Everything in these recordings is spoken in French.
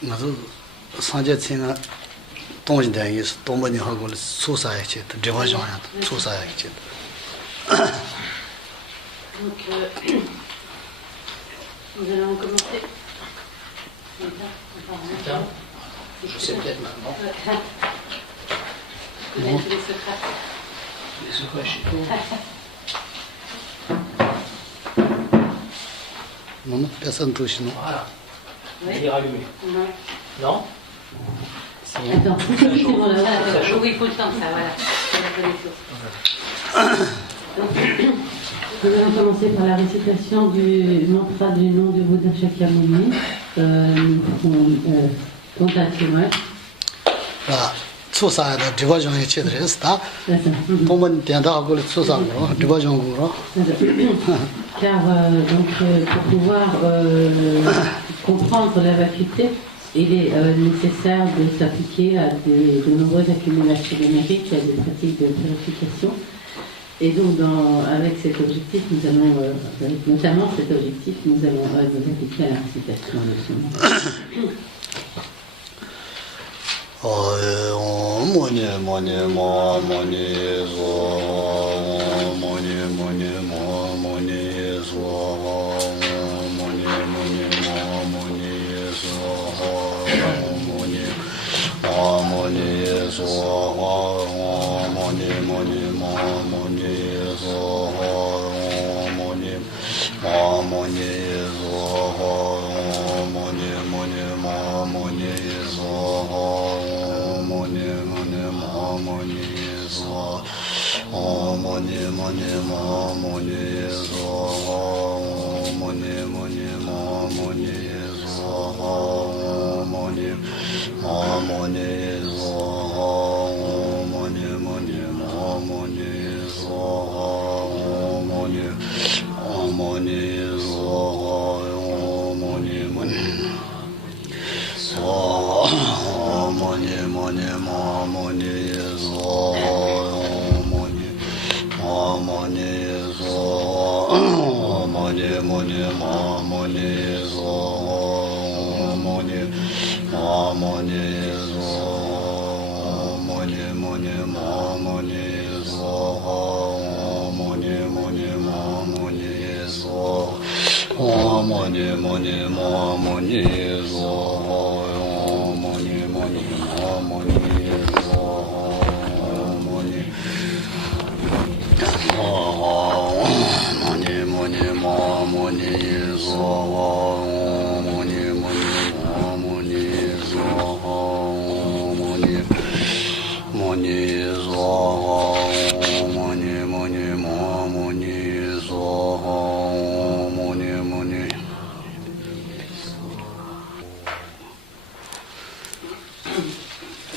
나도 산재체가 동진대에 동문이 하고 수사했지. 대화정이야. 수사했지. Donc, nous allons commencer. Je sais peut-être maintenant. Les secrets. Les secrets chez toi. Non, personne touche, non. Voilà. Oui. Il est rallumé. Non. Non? Attends, oui, c'est bon, là, voilà. Oui, il faut le temps, ça, voilà. C'est la connaissance. Nous allons commencer par la récitation du mantra du nom du Bouddha Shakyamuni. Nous ferons contact, 아, 수사의 대화정의 체들에서 동문 대다하고 수사로 대화정으로. Car pour pouvoir comprendre la vacuité, il est nécessaire de s'appliquer à de nombreuses accumulations de mérites, à des pratiques de purification. Et donc, avec cet objectif, nous allons, notamment cet objectif, nous allons nous appliquer à la récitation de ce nom.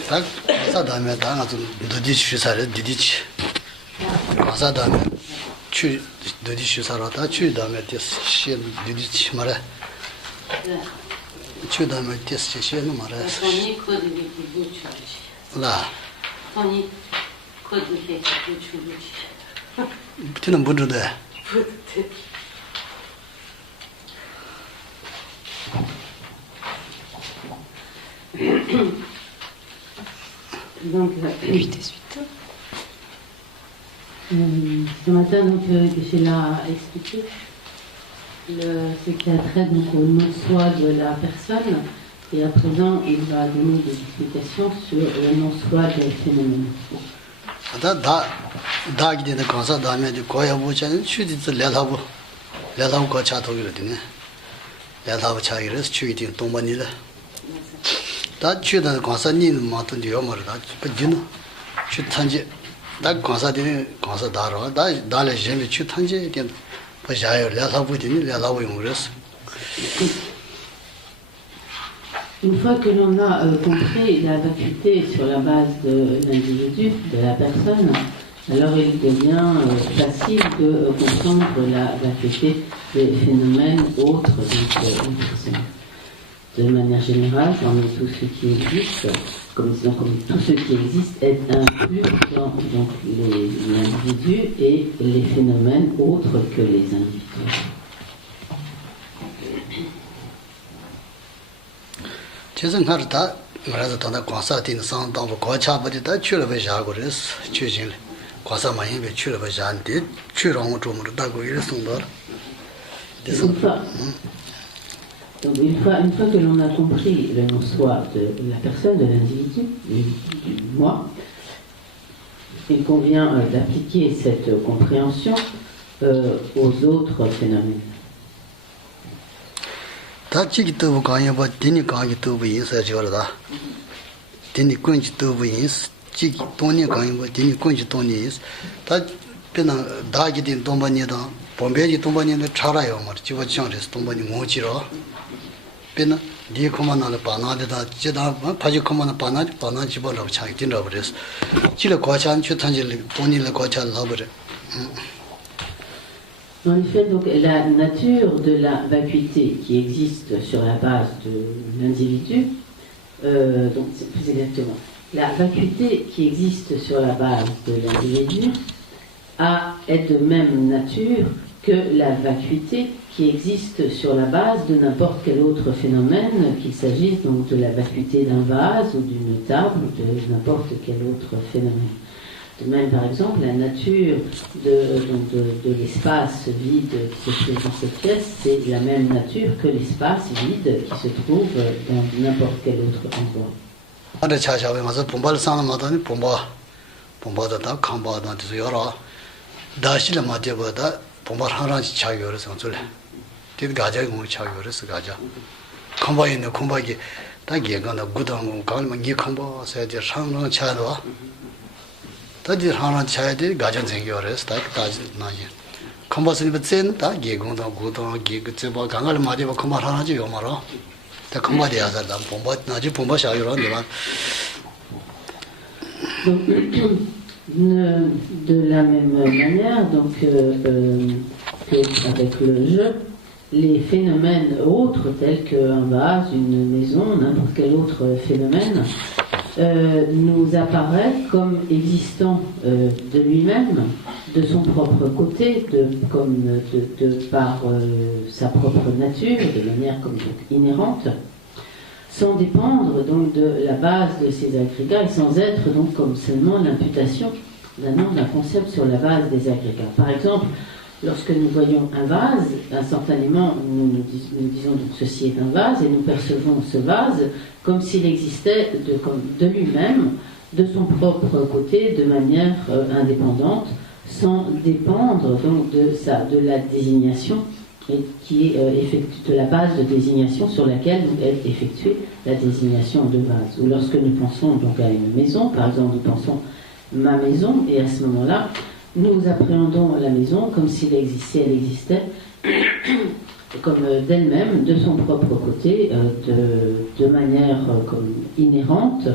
딱 가사다음에 당아서 너디 취사를 디디치 가사다음에 취 너디 취사로 다 취다음에 됐시 디디치 말해 취다음에 됐시 시는 말해 라 붙이는 부르대 Donc, ce matin, donc, je l'ai expliqué ce qui a trait donc, au non-soi de la personne, et à présent, il va donner des explications sur le non-soi des phénomènes. 다기 되는 거사 다음에 고야 보자는 취디들 내다고 거차 도기를 되네. 내다고 차기를 취디 동반이래. 다 취다 거사님 맞던 데 요마르다. 버지노. 취탄지 다 거사되는 거사 다로 다 달에 재미 취탄지 된 버자요 내다고 되니 내다고 용으로서. Une fois que l'on a compris la vacuité sur la base de l'individu, de la personne, alors il devient facile de comprendre la vacuité des phénomènes autres d'une personne. De manière générale, parmi tout ce qui existe, comme tout ce qui existe est inclus dans donc, l'individu et les phénomènes autres que les individus. 최선 하르다 그래서 더 과사 된 상당부 과차버리다 출을 자고레스 최진 과사 많이 배 출을 자한테 출랑 좀으로 다고 이랬습니다. Donc une fois que l'on a compris le non-soi de la personne, de l'individu, du moi, il convient d'appliquer cette compréhension aux autres phénomènes. 다치기 또 강해 봐 되니 강이 또 인사 저러다. 되니 꾼지 또 인스 지 돈이 강해 봐 되니 꾼지 돈이 있어. 다 변나 다기 된 돈반이다. bombeji tombani ne charayo mar chiwa changres tombani mochiro pena di komana na panade da jeda paji komana panade panaji bolo chang tin robres chile kwachan chutanjil toni le kwachan labre. En effet, donc, la nature de la vacuité qui existe sur la base de l'individu, donc c'est plus exactement, la vacuité qui existe sur la base de l'individu est de même nature que la vacuité qui existe sur la base de n'importe quel autre phénomène, qu'il s'agisse donc de la vacuité d'un vase ou d'une table ou de n'importe quel autre phénomène. De même, par exemple, la nature de l'espace vide qui se trouve dans cette pièce, c'est la même nature que l'espace vide qui se trouve dans n'importe quel autre endroit. 다들 하나 차야돼 가정 생겨res 다 다지 나지 컴버스니 버센 다 개공도 고도 개그 뭐 강을 맞이 뭐 컴버 하나지 요 말아 다 컴버 돼야서 다 bomba 나지 bomba 샤요로 내가 De la même manière, donc, qu'avec le jeu, les phénomènes autres tels qu'un vase, une maison, n'importe quel autre phénomène, nous apparaît comme existant de lui-même, de son propre côté, par sa propre nature, de manière comme inhérente, sans dépendre donc de la base de ces agrégats et sans être donc comme seulement l'imputation d'un nom, d'un concept sur la base des agrégats. Par exemple, lorsque nous voyons un vase, instantanément nous disons donc ceci est un vase et nous percevons ce vase comme s'il existait de lui-même, de son propre côté, de manière indépendante, sans dépendre donc de la désignation et qui est de la base de désignation sur laquelle est effectuée la désignation de base. Ou lorsque nous pensons donc à une maison, par exemple nous pensons ma maison, et à ce moment-là, nous appréhendons la maison comme si elle existait comme d'elle-même, de son propre côté, de manière comme inhérente,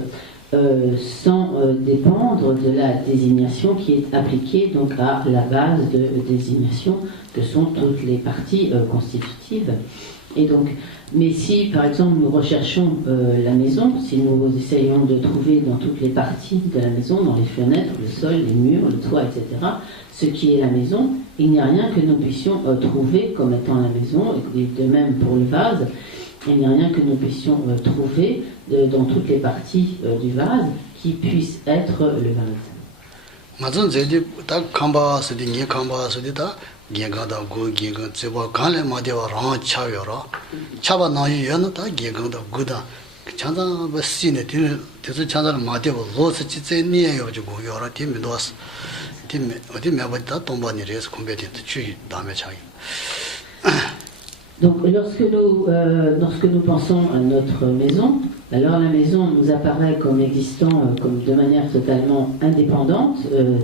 sans dépendre de la désignation qui est appliquée donc à la base de désignation que sont toutes les parties constitutives. Et donc, mais si par exemple nous recherchons la maison, si nous essayons de trouver dans toutes les parties de la maison, dans les fenêtres, le sol, les murs, le toit, etc., ce qui est la maison, il n'y a rien que nous puissions trouver comme étant la maison, et de même pour le vase, il n'y a rien que nous puissions trouver dans toutes les parties du vase qui puisse être le vase. Donc lorsque nous pensons à notre maison, alors la maison nous apparaît comme existant comme de manière totalement indépendante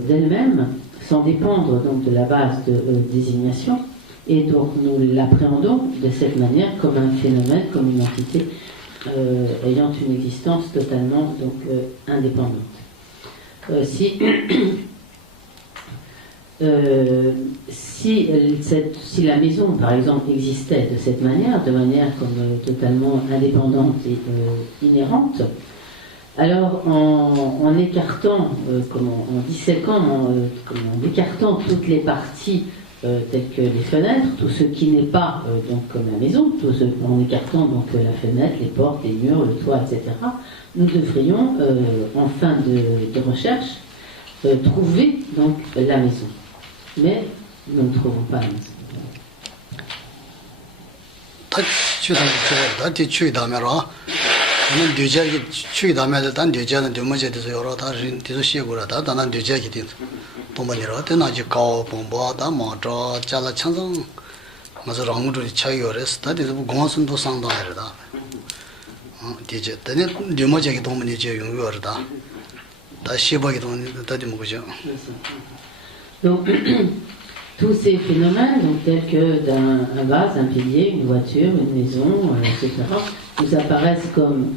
d'elle-même, sans dépendre donc de la base de désignation, et donc nous l'appréhendons de cette manière comme un phénomène, comme une entité ayant une existence totalement donc indépendante. Si la maison, par exemple, existait de cette manière, de manière comme totalement indépendante et inhérente, alors en écartant, en disséquant, en écartant toutes les parties tels que les fenêtres, tout ce qui n'est pas donc comme la maison, en écartant donc la fenêtre, les portes, les murs, le toit, etc., nous devrions, en fin de recherche, trouver donc la maison. Mais nous ne trouvons pas la maison. Donc, tous ces phénomènes, donc, tels que un vase, un pilier, une voiture, une maison, etc., nous apparaissent comme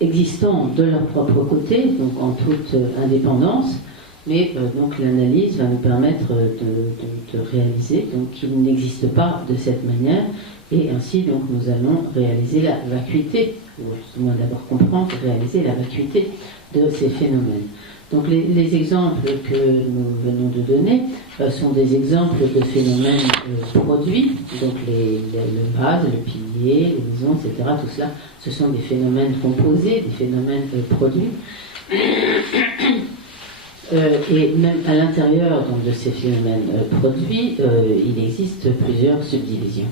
existant de leur propre côté, donc en toute indépendance, mais donc l'analyse va nous permettre de réaliser qu'ils n'existent pas de cette manière, et ainsi donc nous allons réaliser la vacuité, ou du moins d'abord comprendre et réaliser la vacuité de ces phénomènes. Donc les exemples que nous venons de donner sont des exemples de phénomènes produits, donc le vase, le pilier, les maisons, etc. Tout cela, ce sont des phénomènes composés, des phénomènes produits. Et même à l'intérieur donc, de ces phénomènes produits, il existe plusieurs subdivisions.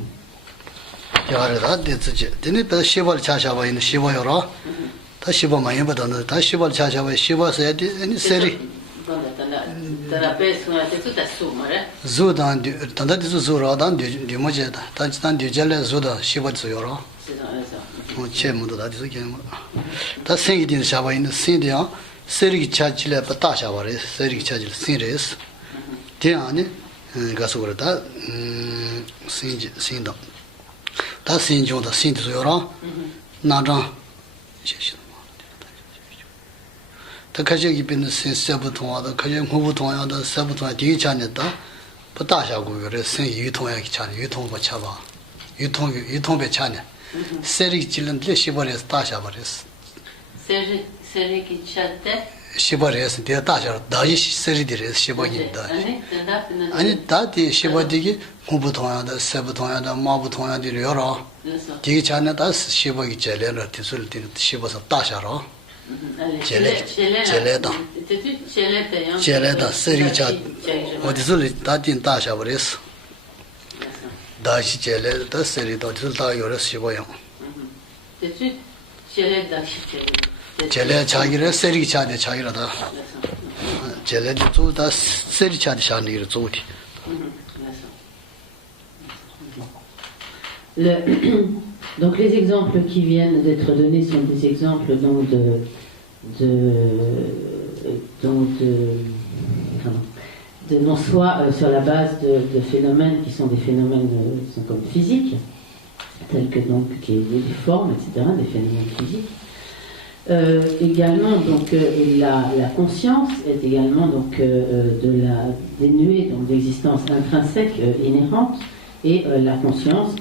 Shibares, they are Daji Seri, Shibagida. And that is Shibadigi, Hubutoya, the Sabutoya, the Mabutoya, the Yoro, Digichana, that's Shibagi Jelena, Shibas of Tasharo, Jeleda, Sericha, what is it that in Tasha is Dashi Jele, the Seri, the Yoris Shibayam. Jele Chagir, Seri Chadi Chagirada. Jele Zuda, Seri Chadi Shani Zudi. Donc les exemples qui viennent d'être donnés sont des exemples donc non soit sur la base de phénomènes qui sont des phénomènes qui sont comme physiques, tels que donc des formes, etc., des phénomènes physiques. Également donc la conscience est également donc dénuée donc d'existence intrinsèque inhérente, et la conscience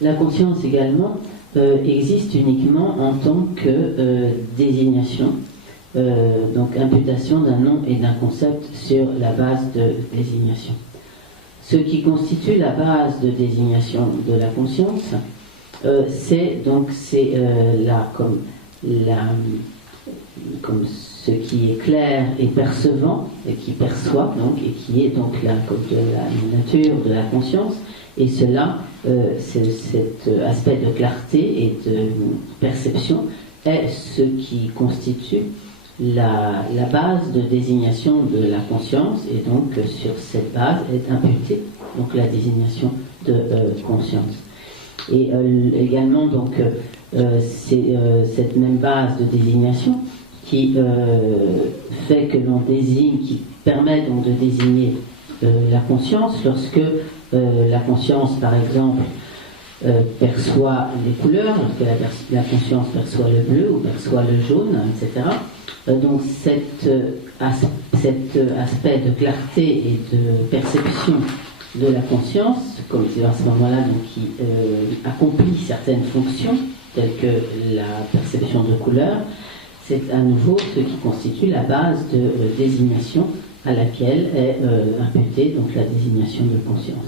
la conscience également existe uniquement en tant que désignation, donc imputation d'un nom et d'un concept sur la base de désignation. Ce qui constitue la base de désignation de la conscience, c'est comme ce qui est clair et percevant, et qui perçoit, donc, et qui est donc de la nature de la conscience, et cela, cet aspect de clarté et de perception est ce qui constitue la base de désignation de la conscience, et donc sur cette base est imputée donc la désignation de conscience. Et également donc c'est cette même base de désignation qui fait que l'on désigne, qui permet donc de désigner la conscience lorsque la conscience, par exemple, perçoit les couleurs, lorsque la conscience perçoit le bleu ou perçoit le jaune, etc. Donc cet aspect de clarté et de perception de la conscience, comme c'est à ce moment-là donc, qui accomplit certaines fonctions, telles que la perception de couleurs, c'est à nouveau ce qui constitue la base de désignation à laquelle est imputée donc la désignation de conscience.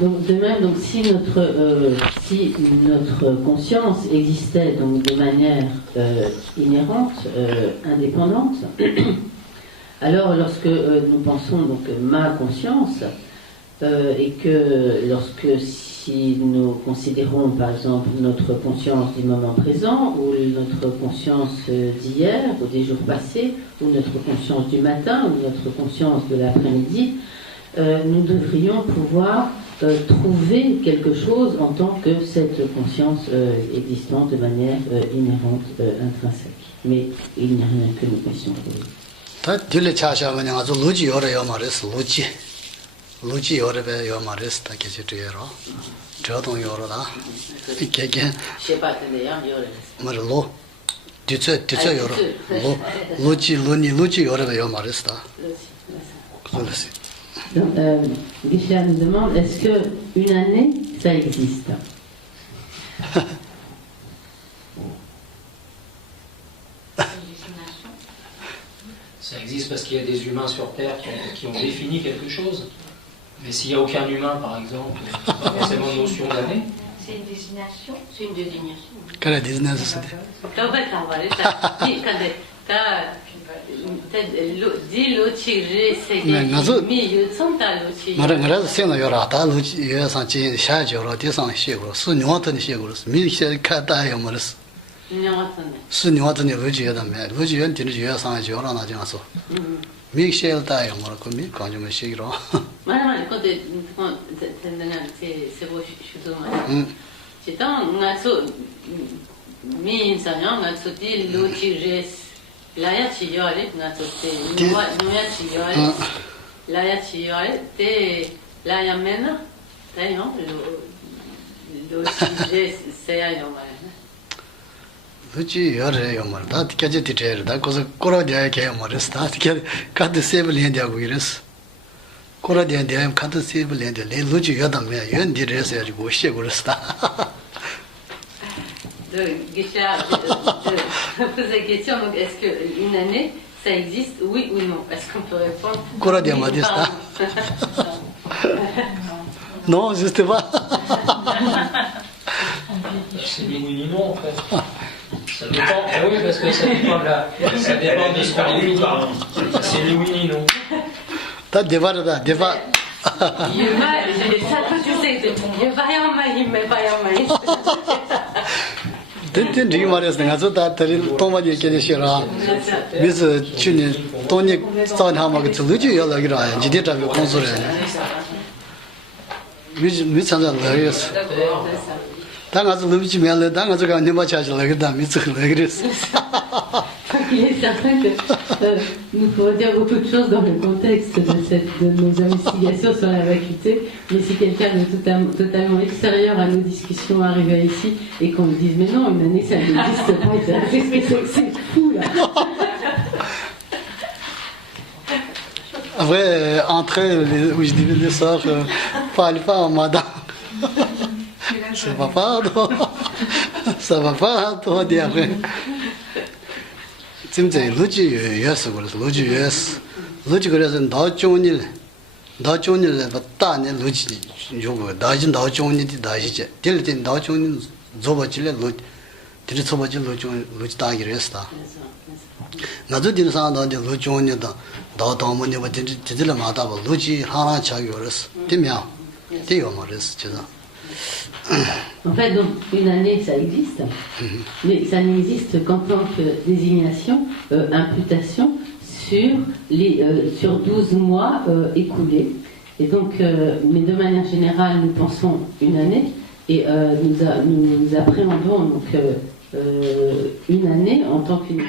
Donc de même, donc si notre conscience existait donc de manière inhérente, indépendante, alors lorsque nous pensons donc ma conscience et que si nous considérons par exemple notre conscience du moment présent ou notre conscience d'hier ou des jours passés ou notre conscience du matin ou notre conscience de l'après-midi, nous devrions pouvoir trouver quelque chose en tant que cette conscience existante de manière inhérente, intrinsèque. Mais il n'y a rien que nous puissions trouver. Donc, Guichard nous demande, est-ce qu'une année, ça existe? Ça existe parce qu'il y a des humains sur Terre qui ont défini quelque chose. Mais s'il n'y a aucun humain, par exemple, pas forcément de notion d'année. C'est une désignation. C'est une désignation. Quelle est la désignation? Laya chiyore na tote noya chiyore laya chiyore te laya mena te no lo chije seya yo mare luchi yore yo mare da tikaje titere da cosa kora dia ke yo mare sta tikaje kad sebe lendia guires kora dia dia kad sebe lendia le luchi yoda me yon dire se ya go she guires sta Guichard pose la question, donc est-ce qu'une année, ça existe, oui ou non? Est-ce qu'on peut répondre? Quoi dire, m'a dit ça? Non, juste pas. C'est ni oui ni non, en fait. Ça dépend, oui, parce que ça dépend de ce qu'on définit. C'est ni oui ni non. T'as débat là, débat. Then do you want to know that Toma get shira? Miss Chuni, Tony Stan Hammock to Luigi, you're like I did have a console. Miss Hilarious. Tangas Luigi Mel, Tangas got never charge like that, Miss Hilarious. Il est certain que nous pourrions dire beaucoup de choses dans le contexte de nos investigations sur la vacuité, mais si quelqu'un de totalement extérieur à nos discussions arrivait ici et qu'on lui dise mais non, une année ça n'existe pas, qu'est-ce que c'est fou là. Après, entrer, où je dis les soeurs, parle pas, madame. Ça va pas, toi. Ça va pas, toi, dis après. 진짜 루지 예스 그래서 루지 예스 루지 그래서 더 좋은 일에 다네 루지 요거 다진 더 좋은 일이 다시지 될때 더 좋은 일 줘버질래 루지 들이 줘버질 루지 다기로 했다 나도 되는 상황도 로존이다. 더 뭐니가 되들 마다 로지 하나 차기로서 되면 돼요 말이었어 제가. En fait, donc, une année, ça existe, mais ça n'existe qu'en tant que désignation, imputation sur 12 mois écoulés. Et donc, mais de manière générale, nous pensons une année, et nous appréhendons donc une année en tant qu'une